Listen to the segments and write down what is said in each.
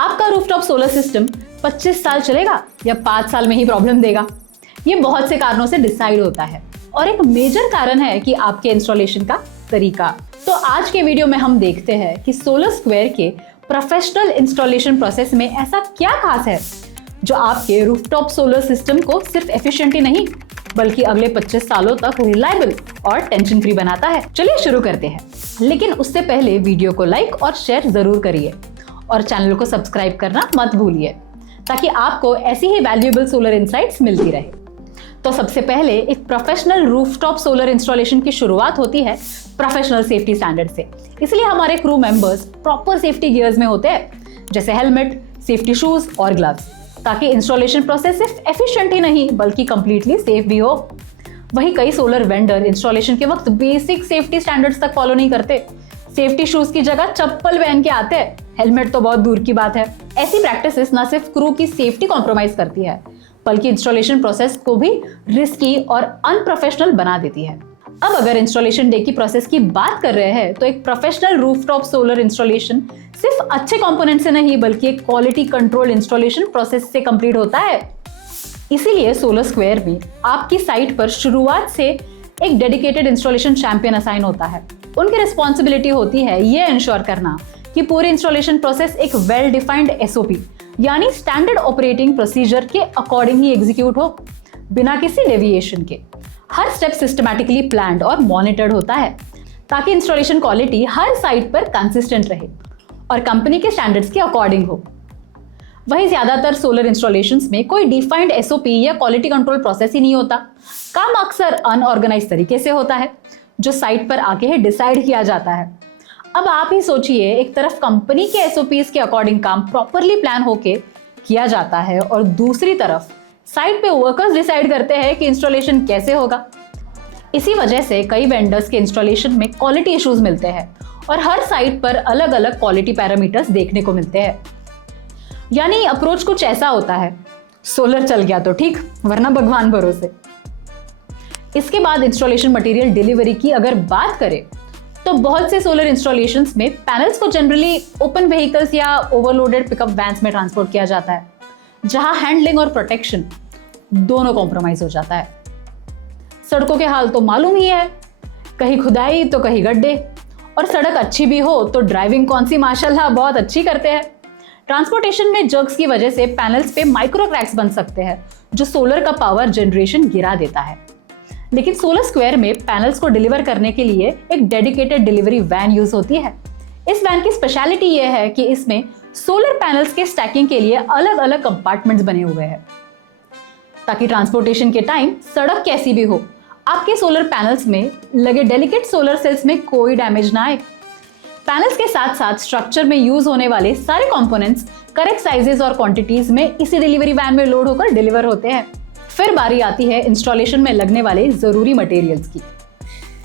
आपका rooftop solar system 25 साल चलेगा या 5 साल में ही प्रॉब्लम देगा? ये बहुत से कारणों से डिसाइड होता है और एक मेजर कारण है कि आपके इंस्टॉलेशन का तरीका। तो आज के वीडियो में हम देखते हैं कि सोलर स्क्वायर के प्रोफेशनल इंस्टॉलेशन प्रोसेस में ऐसा क्या खास है जो आपके रूफटॉप सोलर सिस्टम को सिर्फ एफिशिएंट ही नहीं बल्कि अगले 25 सालों तक रिलायबल और टेंशन फ्री बनाता है। चलिए शुरू करते हैं, लेकिन उससे पहले वीडियो को लाइक और शेयर जरूर करिए और चैनल को सब्सक्राइब करना मत भूलिए ताकि आपको ऐसी ही वैल्यूएबल सोलर इंसाइट्स मिलती रहे। तो सबसे पहले एक प्रोफेशनल रूफटॉप सोलर इंस्टॉलेशन की शुरुआत होती है प्रोफेशनल सेफ्टी स्टैंडर्ड से। इसलिए हमारे crew members proper safety gears में होते हैं, जैसे हेलमेट, सेफ्टी शूज और ग्लव्स, ताकि इंस्टॉलेशन प्रोसेस सिर्फ एफिशिएंट ही नहीं बल्कि कंप्लीटली सेफ भी हो। वहीं कई सोलर वेंडर इंस्टॉलेशन के वक्त बेसिक सेफ्टी स्टैंडर्ड्स तक फॉलो नहीं करते। सेफ्टी शूज की जगह चप्पल पहन के आते हैं, हेलमेट तो बहुत दूर की बात है। ऐसी प्रैक्टिसेस न सिर्फ क्रू की सेफ्टी कॉम्प्रोमाइज करती है बल्कि इंस्टॉलेशन प्रोसेस को भी रिस्की और अनप्रोफेशनल बना देती है। अब अगर इंस्टॉलेशन डे की प्रोसेस की बात कर रहे हैं तो एक प्रोफेशनल रूफटॉप सोलर इंस्टॉलेशन सिर्फ अच्छे कंपोनेंट से नहीं बल्कि एक क्वालिटी कंट्रोल इंस्टॉलेशन प्रोसेस से कंप्लीट होता है। इसीलिए सोलर स्क्वायर में आपकी साइट पर शुरुआत से एक डेडिकेटेड इंस्टॉलेशन चैंपियन असाइन होता है। उनकी रिस्पॉन्सिबिलिटी होती है ये इंश्योर करना कि पूरी इंस्टॉलेशन प्रोसेस एक वेल डिफाइंड एसओपी यानी स्टैंडर्ड ऑपरेटिंग प्रोसीजर के अकॉर्डिंग ही एग्जीक्यूट हो, बिना किसी डेविएशन के। हर स्टेप सिस्टमैटिकली प्लान्ड और मॉनिटर्ड होता है ताकि इंस्टॉलेशन क्वालिटी हर साइट पर कंसिस्टेंट रहे और कंपनी के स्टैंडर्ड्स के अकॉर्डिंग हो। वहीं ज्यादातर सोलर इंस्टॉलेशंस में कोई डिफाइंड एसओपी या क्वालिटी कंट्रोल प्रोसेस ही नहीं होता। काम अक्सर अनऑर्गेनाइज तरीके से होता है जो साइट पर आके ही डिसाइड किया जाता है। अब आप ही सोचिए, एक तरफ कंपनी के एसओपीज के अकॉर्डिंग काम प्रॉपरली प्लान होके किया जाता है और दूसरी तरफ साइट पे वर्कर्स डिसाइड करते हैं कि इंस्टॉलेशन कैसे होगा। इसी वजह से कई वेंडर्स के इंस्टॉलेशन में क्वालिटी इश्यूज मिलते हैं और हर साइट पर अलग अलग क्वालिटी पैरामीटर्स देखने को मिलते हैं। यानी अप्रोच कुछ ऐसा होता है, सोलर चल गया तो ठीक, वरना भगवान भरोसे। इसके बाद इंस्टॉलेशन मटेरियल डिलीवरी की अगर बात करें तो बहुत से सोलर इंस्टॉलेशंस में पैनल्स को जनरली ओपन व्हीकल्स या ओवरलोडेड पिकअप वैन्स में ट्रांसपोर्ट किया जाता है, जहां हैंडलिंग और प्रोटेक्शन दोनों कॉम्प्रोमाइज हो जाता है। सड़कों के हाल तो मालूम ही है, कहीं खुदाई तो कहीं गड्ढे, और सड़क अच्छी भी हो तो ड्राइविंग कौन सी माशाल्लाह बहुत अच्छी करते हैं। ट्रांसपोर्टेशन में जर्क्स की वजह से पैनल्स पे माइक्रो क्रैक्स बन सकते हैं जो सोलर का पावर जनरेशन गिरा देता है। लेकिन सोलर स्क्वायर में पैनल्स को डिलीवर करने के लिए एक डेडिकेटेड डिलीवरी वैन यूज होती है। इस वैन की स्पेशलिटी यह है कि इसमें सोलर पैनल्स के स्टैकिंग के लिए अलग अलग कंपार्टमेंट्स बने हुए हैं ताकि ट्रांसपोर्टेशन के टाइम सड़क कैसी भी हो, आपके सोलर पैनल्स में लगे डेलिकेट सोलर सेल्स में कोई डैमेज ना आए। पैनल्स के साथ साथ स्ट्रक्चर में यूज होने वाले सारे कंपोनेंट्स करेक्ट साइजेस और क्वांटिटीज में इसी डिलीवरी वैन में लोड होकर डिलीवर होते हैं। फिर बारी आती है इंस्टॉलेशन में लगने वाले जरूरी मटेरियल्स की।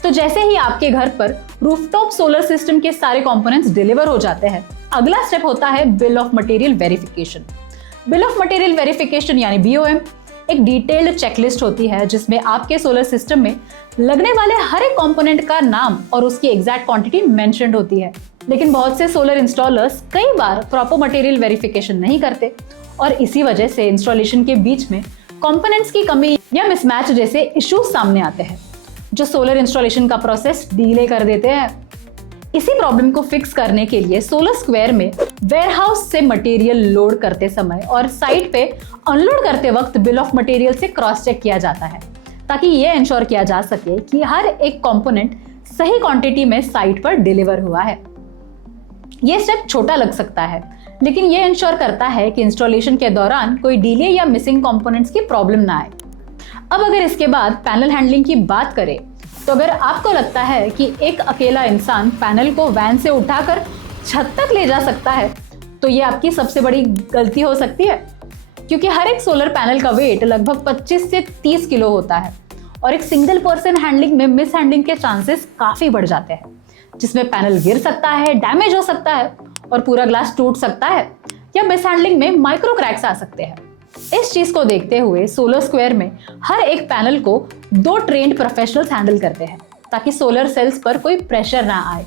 तो जैसे ही आपके घर पर रूफटॉप सोलर सिस्टम के सारे कंपोनेंट्स डिलीवर हो जाते हैं, अगला स्टेप होता है bill of material verification. Bill of material verification यानी बीओएम एक डिटेल्ड चेकलिस्ट होती है जिसमें आपके सोलर सिस्टम में लगने वाले हर एक कंपोनेंट का नाम और उसकी एग्जैक्ट क्वांटिटी मेंशन्ड होती है। लेकिन बहुत से सोलर इंस्टॉलर्स कई बार प्रॉपर मटेरियल वेरिफिकेशन नहीं करते और इसी वजह से इंस्टॉलेशन के बीच में कंपोनेंट्स की कमी या मिसमैच जैसे इश्यूज सामने आते हैं जो सोलर इंस्टॉलेशन का प्रोसेस डिले कर देते हैं। इसी प्रॉब्लम को फिक्स करने के लिए सोलर स्क्वायर में वेयरहाउस से मटेरियल लोड करते समय और साइट पे अनलोड करते वक्त बिल ऑफ मटेरियल से क्रॉस चेक किया जाता है ताकि यह इंश्योर किया जा सके कि हर एक कंपोनेंट सही क्वांटिटी में साइट पर डिलीवर हुआ है। यह स्टेप छोटा लग सकता है लेकिन यह इंश्योर करता है कि इंस्टॉलेशन के दौरान कोई डिले या मिसिंग कंपोनेंट्स की प्रॉब्लम ना आए। अब अगर इसके बाद पैनल हैंडलिंग की बात करें तो अगर आपको लगता है कि एक अकेला इंसान पैनल को वैन से उठाकर छत तक ले जा सकता है तो ये आपकी सबसे बड़ी गलती हो सकती है, क्योंकि हर एक सोलर पैनल का वेट लगभग 25 से 30 किलो होता है और एक सिंगल पर्सन हैंडलिंग में मिस हैंडलिंग के चांसेस काफी बढ़ जाते हैं, जिसमें पैनल गिर सकता है, डैमेज हो सकता है और पूरा ग्लास टूट सकता है या मिस हैंडलिंग में माइक्रो क्रैक्स आ सकते हैं। इस चीज को देखते हुए सोलर स्क्वायर में हर एक पैनल को 2 ट्रेन्ड प्रोफेशनल्स हैंडल करते हैं ताकि सोलर सेल्स पर कोई प्रेशर ना आए।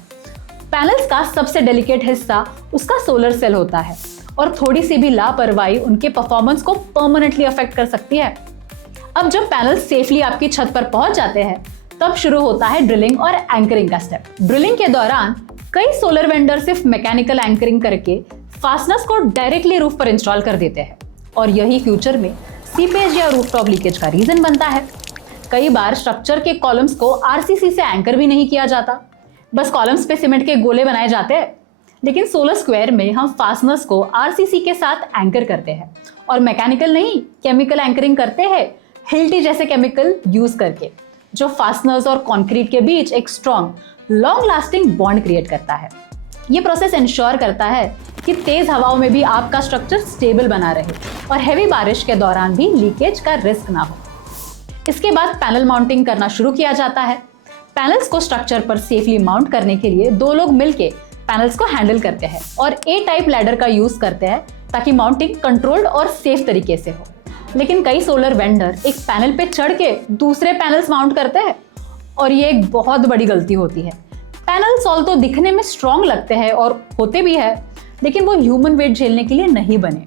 पैनल्स का सबसे डेलिकेट हिस्सा उसका सोलर सेल होता है और थोड़ी सी भी लापरवाही उनके परफॉर्मेंस को परमानेंटली अफेक्ट कर सकती है। अब जब पैनल सेफली आपकी छत पर पहुंच जाते हैं तब शुरू होता है ड्रिलिंग और एंकरिंग का स्टेप। ड्रिलिंग के दौरान कई सोलर वेंडर सिर्फ मैकेनिकल एंकरिंग करके फास्टनर्स को डायरेक्टली रूफ पर इंस्टॉल कर देते हैं और यही फ्यूचर में सीपेज या रूफटॉप लीकेज का रीजन बनता है। कई बार स्ट्रक्चर के कॉलम्स को आरसीसी से एंकर भी नहीं किया जाता, बस कॉलम्स पे सीमेंट के गोले बनाए जाते हैं। लेकिन सोलर स्क्वायर में हम फास्टनर्स को आरसीसी के साथ एंकर करते हैं और मैकेनिकल नहीं, केमिकल एंकरिंग करते हैं हिल्टी जैसे केमिकल यूज करके, जो फास्टनर्स और कंक्रीट के बीच एक strong long lasting bond create करता है। ये प्रोसेस इंश्योर करता है कि तेज हवाओं में भी आपका स्ट्रक्चर स्टेबल बना रहे और हैवी बारिश के दौरान भी लीकेज का रिस्क ना हो। इसके बाद पैनल माउंटिंग करना शुरू किया जाता है। पैनल्स को स्ट्रक्चर पर सेफली माउंट करने के लिए 2 लोग मिलके पैनल्स को हैंडल करते हैं और ए टाइप लैडर का यूज करते हैं ताकि माउंटिंग कंट्रोल्ड और सेफ तरीके से हो। लेकिन कई सोलर वेंडर एक पैनल पे चढ़ के दूसरे पैनल्स माउंट करते हैं और ये एक बहुत बड़ी गलती होती है। पैनल्स ऑल तो दिखने में स्ट्रॉन्ग लगते हैं और होते भी है, लेकिन वो ह्यूमन वेट झेलने के लिए नहीं बने।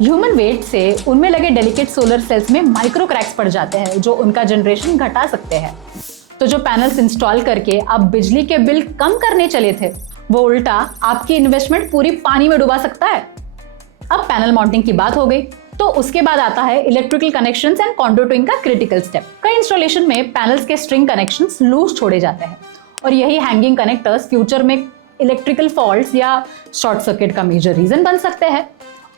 ह्यूमन वेट से उनमें लगे डेलिकेट सोलर सेल्स में माइक्रो क्रैक्स पड़ जाते हैं जो उनका जनरेशन घटा सकते हैं। तो जो पैनल्स इंस्टॉल करके आप बिजली के बिल कम करने चले थे, वो उल्टा आपकी इन्वेस्टमेंट पूरी पानी में डुबा सकता है। अब पैनल माउंटिंग की बात हो गई, तो उसके बाद आता है इलेक्ट्रिकल कनेक्शंस एंड कंडक्टिंग का क्रिटिकल स्टेप। कई इंस्टॉलेशन में पैनल्स के स्ट्रिंग कनेक्शंस लूज छोड़े जाते हैं और यही हैंगिंग कनेक्टर्स फ्यूचर में इलेक्ट्रिकल फॉल्ट्स या शॉर्ट सर्किट का मेजर रीजन बन सकते हैं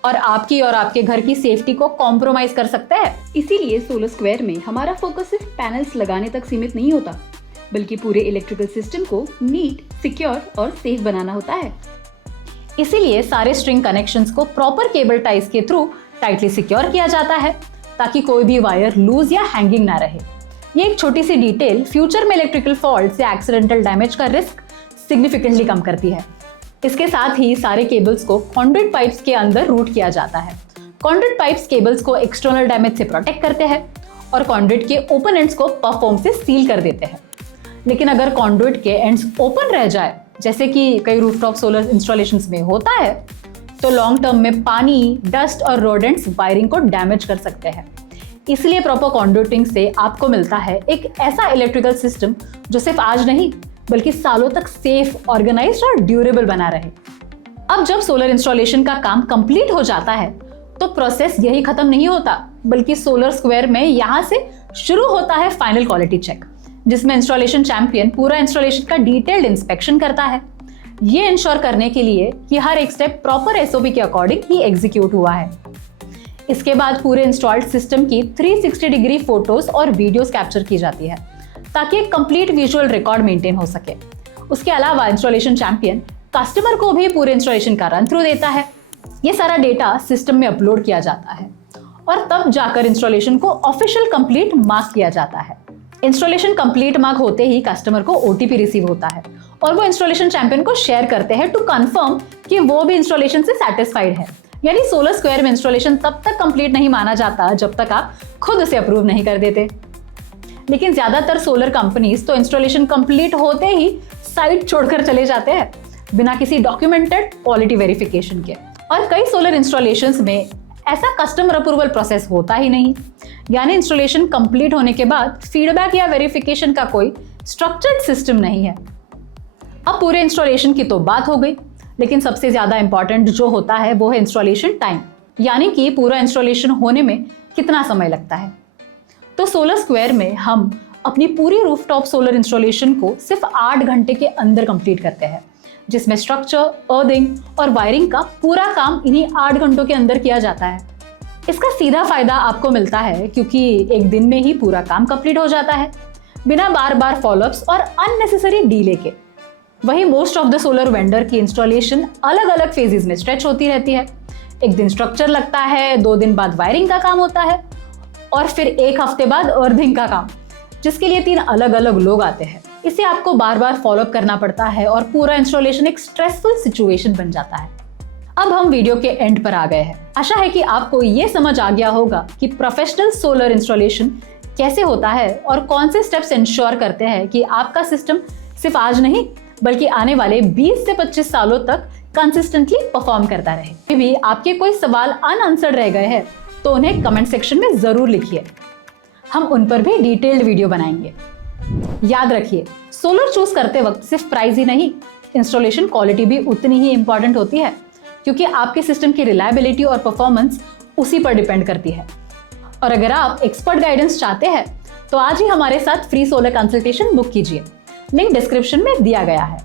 और आपकी और आपके घर की सेफ्टी को कॉम्प्रोमाइज कर सकते हैं। इसीलिए सोलर स्क्वायर में हमारा फोकस सिर्फ पैनल्स लगाने तक सीमित नहीं होता, बल्कि पूरे इलेक्ट्रिकल सिस्टम को नीट, सिक्योर और सेफ बनाना होता है। इसीलिए सारे स्ट्रिंग कनेक्शंस को प्रॉपर केबल टाइज के थ्रू टाइटली सिक्योर किया जाता है ताकि कोई भी वायर लूज या हैंगिंग ना रहे। ये एक छोटी सी डिटेल फ्यूचर में इलेक्ट्रिकल फॉल्ट या एक्सीडेंटल डैमेज का रिस्क सिग्निफिकेंटली कम करती है। इसके साथ ही सारे केबल्स को कंडक्ट पाइप्स के अंदर रूट किया जाता है। कंडक्ट पाइप्स केबल्स को एक्सटर्नल डैमेज से प्रोटेक्ट करते हैं और कंडक्ट के ओपन एंड्स को परफॉर्म से सील कर देते हैं। लेकिन अगर कंडक्ट के एंड्स ओपन रह जाए, जैसे कि कई रूफटॉप सोलर इंस्टॉलेशंस में होता है, तो लॉन्ग टर्म में पानी, डस्ट और रोडेंट्स वायरिंग को डैमेज कर सकते हैं। इसलिए प्रॉपर कंडक्टिंग से आपको मिलता है एक ऐसा इलेक्ट्रिकल सिस्टम जो सिर्फ आज नहीं बल्कि सालों तक सेफ, ऑर्गेनाइज्ड और ड्यूरेबल बना रहे। अब जब सोलर इंस्टॉलेशन का काम कंप्लीट हो जाता है तो प्रोसेस यही खत्म नहीं होता, बल्कि सोलर स्क्वायर में यहां से शुरू होता है फाइनल क्वालिटी चेक, जिसमें इंस्टॉलेशन चैंपियन पूरा इंस्टॉलेशन का डिटेल्ड इंस्पेक्शन करता है, ये इंश्योर करने के लिए कि हर एक स्टेप प्रॉपर एसओपी के अकॉर्डिंग ही एग्जीक्यूट हुआ है। इसके बाद पूरे इंस्टॉल्ड सिस्टम की 360 डिग्री फोटोज और वीडियोस कैप्चर की जाती है ताकि एक कंप्लीट विजुअल रिकॉर्ड मेंटेन हो सके। उसके अलावा इंस्टॉलेशन चैंपियन कस्टमर को भी पूरे इंस्टॉलेशन का रन थ्रू देता है। ये सारा डेटा सिस्टम में अपलोड किया जाता है और तब जाकर इंस्टॉलेशन को ऑफिशियल कंप्लीट मार्क किया जाता है। इंस्टॉलेशन कंप्लीट मार्क होते ही कस्टमर को ओटीपी रिसीव होता है और वो इंस्टॉलेशन चैंपियन को शेयर करते हैं टू कंफर्म कि वो भी इंस्टॉलेशन से सेटिस्फाइड है। यानी सोलर स्क्वायर में इंस्टॉलेशन तब तक कंप्लीट नहीं माना जाता जब तक आप खुद उसे अप्रूव नहीं कर देते। लेकिन ज्यादातर सोलर कंपनीज तो इंस्टॉलेशन कंप्लीट होते ही साइट छोड़कर चले जाते हैं बिना किसी डॉक्यूमेंटेड क्वालिटी वेरिफिकेशन के। और कई सोलर इंस्टॉलेशंस में ऐसा कस्टमर अप्रूवल प्रोसेस होता ही नहीं, यानी इंस्टॉलेशन कंप्लीट होने के बाद फीडबैक या वेरिफिकेशन का कोई स्ट्रक्चर्ड सिस्टम नहीं है। अब पूरे इंस्टॉलेशन की तो बात हो गई, लेकिन सबसे ज्यादा इंपॉर्टेंट जो होता है वो है इंस्टॉलेशन टाइम, यानी कि पूरा इंस्टॉलेशन होने में कितना समय लगता है। तो सोलर स्क्वायर में हम अपनी पूरी रूफटॉप सोलर इंस्टॉलेशन को सिर्फ 8 घंटे के अंदर कंप्लीट करते हैं, जिसमें स्ट्रक्चर, अर्थिंग और वायरिंग का पूरा काम इन्हीं 8 घंटों के अंदर किया जाता है। इसका सीधा फायदा आपको मिलता है क्योंकि एक दिन में ही पूरा काम कंप्लीट हो जाता है बिना बार बार फॉलोअप्स और अननेसेसरी डीले के। वही most of the solar vendor की इंस्टॉलेशन अलग अलग फेजेस में स्ट्रेच होती रहती है। एक दिन स्ट्रक्चर लगता है, 2 दिन बाद वायरिंग का काम होता है और फिर 1 हफ्ते बाद अर्थिंग का काम, जिसके लिए 3 अलग अलग लोग आते हैं। इसे आपको बार बार फॉलोअप करना पड़ता है और पूरा इंस्टॉलेशन एक स्ट्रेसफुल सिचुएशन बन जाता है। अब हम वीडियो के एंड पर आ गए हैं। आशा है कि आपको ये समझ आ गया होगा कि प्रोफेशनल सोलर इंस्टॉलेशन कैसे होता है और कौन से स्टेप्स इंश्योर करते हैं कि आपका सिस्टम सिर्फ आज नहीं बल्कि आने वाले 20 से 25 सालों तक कंसिस्टेंटली परफॉर्म करता रहे। फिर भी आपके कोई सवाल अनआंसर्ड रह गए हैं तो उन्हें कमेंट सेक्शन में जरूर लिखिए, हम उन पर भी डिटेल्ड वीडियो बनाएंगे। याद रखिए, सोलर चूज करते वक्त सिर्फ प्राइस ही नहीं, इंस्टॉलेशन क्वालिटी भी उतनी ही इंपॉर्टेंट होती है, क्योंकि आपके सिस्टम की रिलायबिलिटी और परफॉर्मेंस उसी पर डिपेंड करती है। और अगर आप एक्सपर्ट गाइडेंस चाहते हैं तो आज ही हमारे साथ फ्री सोलर कंसल्टेशन बुक कीजिए, लिंक डिस्क्रिप्शन में दिया गया है।